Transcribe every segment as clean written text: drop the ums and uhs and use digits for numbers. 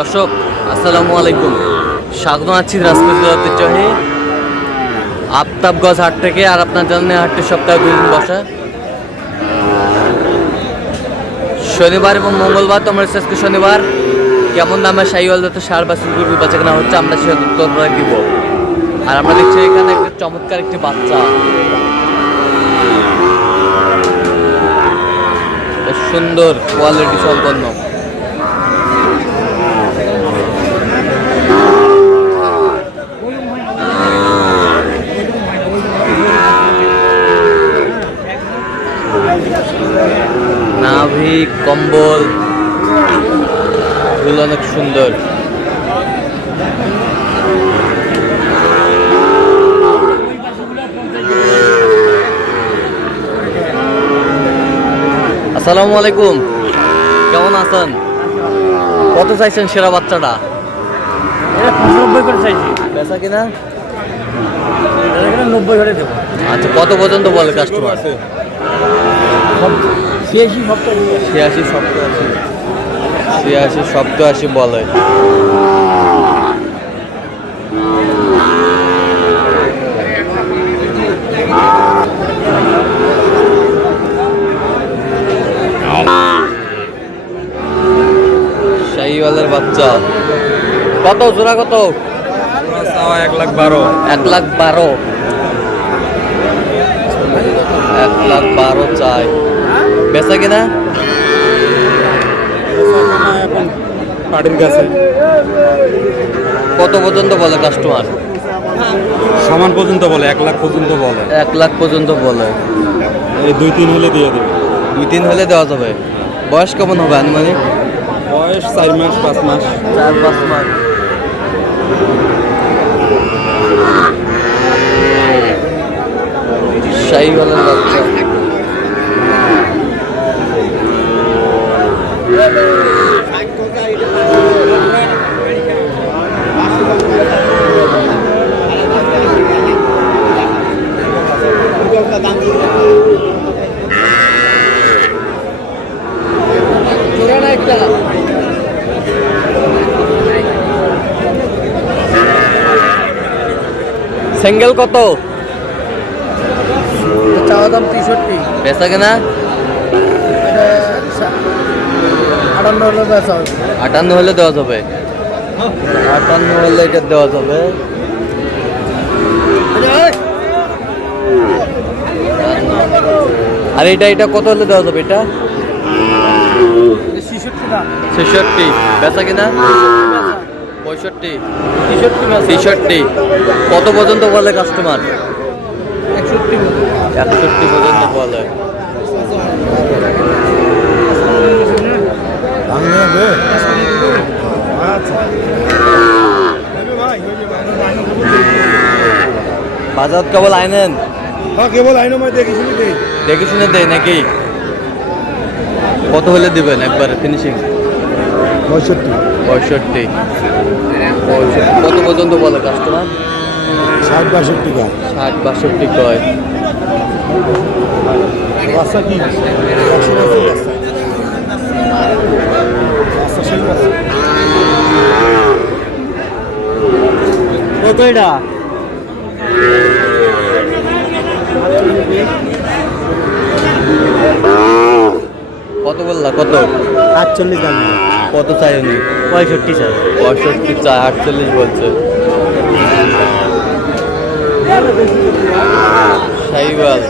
দর্শক আসসালামু আলাইকুম, স্বাগত আছি রাজপুত ঐতিহ্যবাহী আফতাবগঞ্জ হাট থেকে। আর আপনার জানেন হাটটি সপ্তাহে 2 দিন বসা, শনিবার এবং মঙ্গলবার। তোমরা আজকে শনিবার কেমন দামে শাহিওয়াল জাতের সার বা সিলগুলো বাচ্চা কেনা হচ্ছে আমরা সে উত্তর দিব। আর আমরা দেখছি এখানে একটা চমৎকার একটি বাচ্চা, সুন্দর কোয়ালিটি সম্পন্ন। নাভি কম্বল গুলো অনেক সুন্দর। আসসালামু আলাইকুম, কেমন আছেন? কত চাইছেন সেরা বাচ্চাটা? 95 করে চাইছি, বেচা কিনা? 90 করে দেবো। আচ্ছা, কত পর্যন্ত বলে কাস্টমার? 86 87 বলে। শাহিওয়ালের বাচ্চা কত জোড়া? কত? 1,12,000। 1,12,000। 1,12,000 চাই। বেচা কিনা? এখন পাটির কাছে কত পর্যন্ত বলে কাস্টমার? সমান পর্যন্ত বলে, 1 লাখ পর্যন্ত বলে। 1 লাখ পর্যন্ত বলে। এই 2-3 হলে দিয়ে দেবে। 2-3 হলে দেওয়া যাবে। বয়স কেমন হবে আনুমানিক? বয়স 4 মাস 5 মাস। 4-5 মাস। শাহিওয়ালের বাচ্চা। সিঙ্গেল কত? চাওয়া দাম 63। বেচা কিনা? 58 হলে বেচা হবে। 58 হলে দেওয়া যাবে। 58 হলে এটা দেওয়া যাবে। আর এটা কত হলে দেওয়া যাবে? এটা 66। বেচা কিনা? 65 63। কত পর্যন্ত বলে কাস্টমার? 61 পর্যন্ত বলে। বাজার কেবল আইনেন? কেবল আইনো দেখে শুনে দেয় নাকি? কত হলে দিবেন একবারে ফিনিশিং? 65। কত পর্যন্ত বলে কাস্টমার? 60-62 টাকা। 60-62 কয়। বাচ্চা কি কত এটা? কত বললা? কত? 48 দাম। কত চাই উনি? 65 চাই। 65 চাই, 48 বলছে। শাহিওয়াল।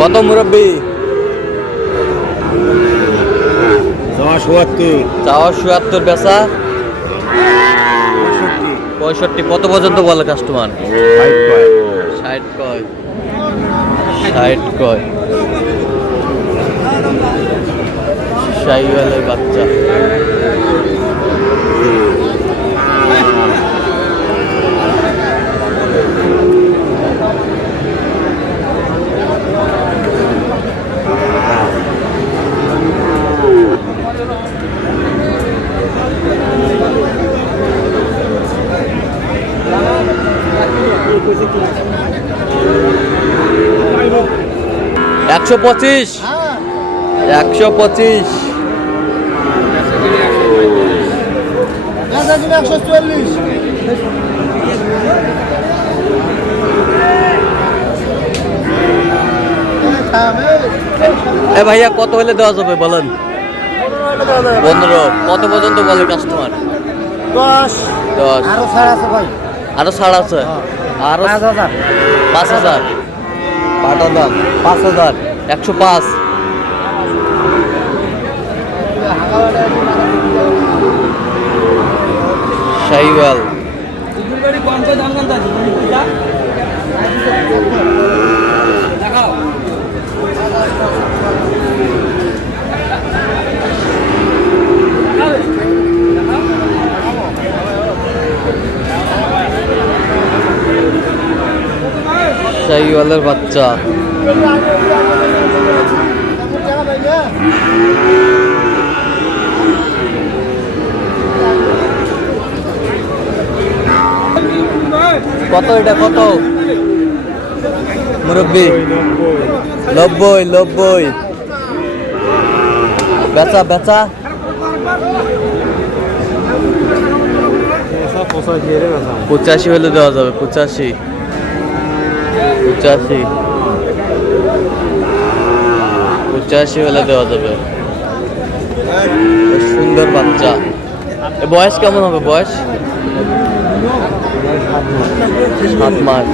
কত মুরব্বী? 74। বেচা 65। কত পর্যন্ত বলে কাস্টমার? 60 কয়। 60 কয়। শাহিওয়ালের বাচ্চা। 125 125 এ ভাইয়া কত হলে দেওয়া যাবে বলেন? 15। কত পর্যন্ত বলে কাস্টমার? 10 10। আরো ছাড় আছে ভাই। আরো ছাড় আছে? আরো 5000 5000। পাটার দাম 5000। 105। শাহিওয়াল শাহিওয়ালের বাচ্চা। কত এটা কত মুরব্বী? 90 বেচা বেচা 85 হলে দেওয়া যাবে। 85 হলে দেওয়া যাবে। সুন্দর বাচ্চা। এ বয়স কেমন হবে? বয়স 7 মাস।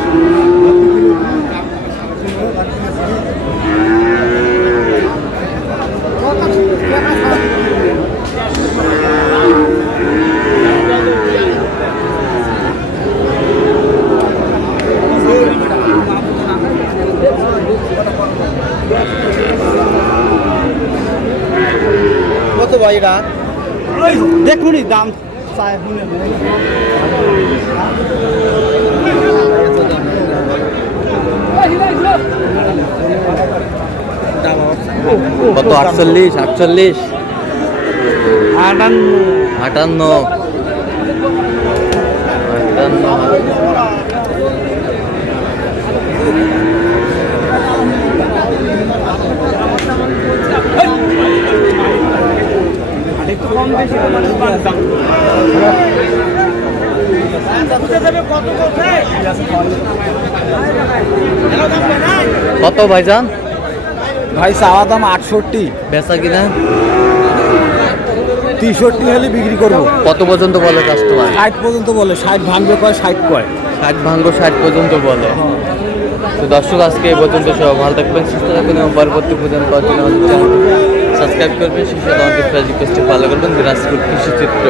কত ভাই এটা? দেখুনি দাম চাই কত? 48 58 58 কত ভাইজান? ভাই চাওয়া দাম 68, বেচা কিনা 63 হলে বিক্রি করবো। কত পর্যন্ত বলে কাস্টমার? 60 পর্যন্ত বলে, 60 ভাঙবে কয়, 60 কয়। 60 ভাঙ্গো 60 পর্যন্ত বলে। তো দর্শক আজকে এই পর্যন্ত সব ভালো থাকবেন, সুস্থ থাকবেন এবং পরবর্তী পর্যন্ত পাওয়ার জন্য আমাদের চ্যানেলটি সাবস্ক্রাইব করবেন। সেই সাথে আমাদের ফেসবুক পেজটি ফলো করবেন দিনাজপুর কৃষি চিত্র।